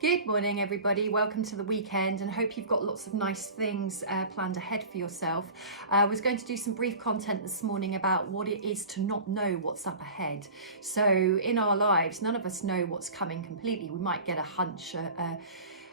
Good morning, everybody. Welcome to the weekend, and hope you've got lots of nice things planned ahead for yourself. I was going to do some brief content this morning about what it is to not know what's up ahead. So in our lives, none of us know what's coming completely. We might get a hunch,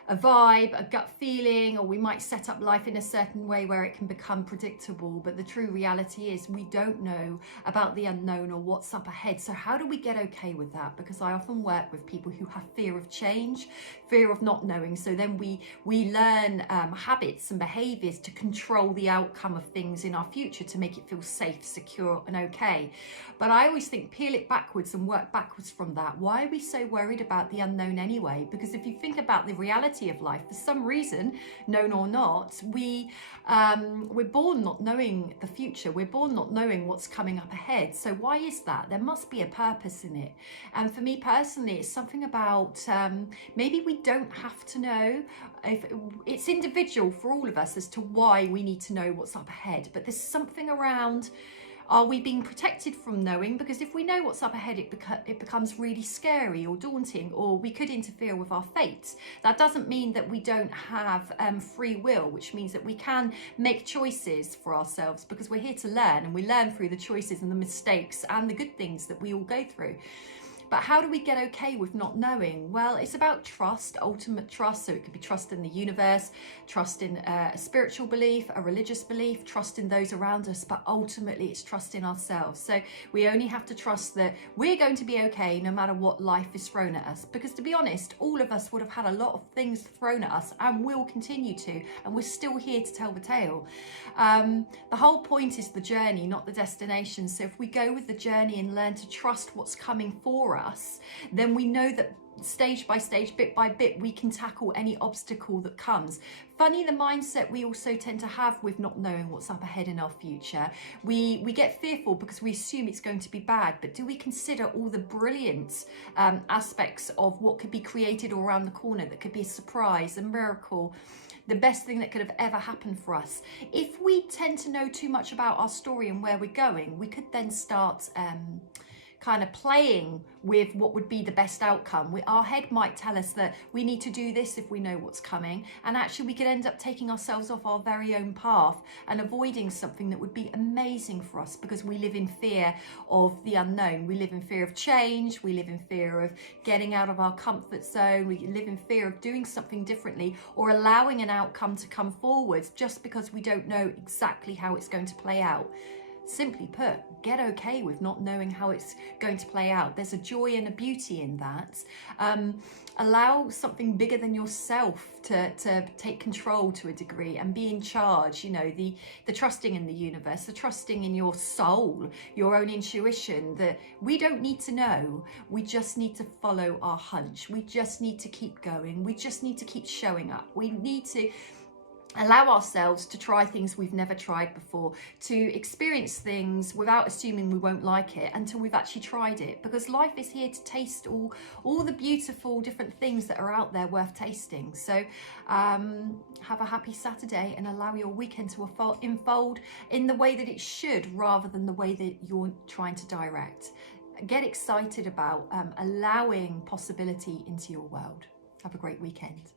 a vibe, a gut feeling, or we might set up life in a certain way where it can become predictable. But the true reality is we don't know about the unknown or what's up ahead. So how do we get okay with that? Because I often work with people who have fear of change, fear of not knowing. So then we learn habits and behaviors to control the outcome of things in our future to make it feel safe, secure, and okay. But I always think peel it backwards and work backwards from that. Why are we so worried about the unknown anyway? Because if you think about the reality of life, for some reason, known or not, we're born not knowing the future. We're born not knowing what's coming up ahead. So why is that? There must be a purpose in it. And for me personally, it's something about maybe we don't have to know. If it's individual for all of us as to why we need to know what's up ahead, but there's something around, are we being protected from knowing? Because if we know what's up ahead, it becomes really scary or daunting, or we could interfere with our fate. That doesn't mean that we don't have free will, which means that we can make choices for ourselves, because we're here to learn, and we learn through the choices and the mistakes and the good things that we all go through. But how do we get okay with not knowing? Well, it's about trust, ultimate trust. So it could be trust in the universe, trust in a spiritual belief, a religious belief, trust in those around us, but ultimately it's trust in ourselves. So we only have to trust that we're going to be okay no matter what life is thrown at us. Because to be honest, all of us would have had a lot of things thrown at us and will continue to, and we're still here to tell the tale. The whole point is the journey, not the destination. So if we go with the journey and learn to trust what's coming for us, then we know that stage by stage, bit by bit, we can tackle any obstacle that comes. Funny the mindset we also tend to have with not knowing what's up ahead in our future. We get fearful because we assume it's going to be bad, but do we consider all the brilliant aspects of what could be created all around the corner that could be a surprise, a miracle, the best thing that could have ever happened for us? If we tend to know too much about our story and where we're going, we could then start kind of playing with what would be the best outcome. Our head might tell us that we need to do this if we know what's coming, and actually we could end up taking ourselves off our very own path and avoiding something that would be amazing for us, because we live in fear of the unknown. We live in fear of change. We live in fear of getting out of our comfort zone. We live in fear of doing something differently or allowing an outcome to come forward just because we don't know exactly how it's going to play out. Simply put, get okay with not knowing how it's going to play out. There's a joy and a beauty in that. Allow something bigger than yourself to take control to a degree and be in charge. You know, the trusting in the universe, the trusting in your soul, your own intuition, that we don't need to know. We just need to follow our hunch. We just need to keep going. We just need to keep showing up. We need to allow ourselves to try things we've never tried before, to experience things without assuming we won't like it until we've actually tried it, because life is here to taste all the beautiful different things that are out there worth tasting. So have a happy Saturday and allow your weekend to unfold in the way that it should, rather than the way that you're trying to direct. Get excited about allowing possibility into your world. Have a great weekend.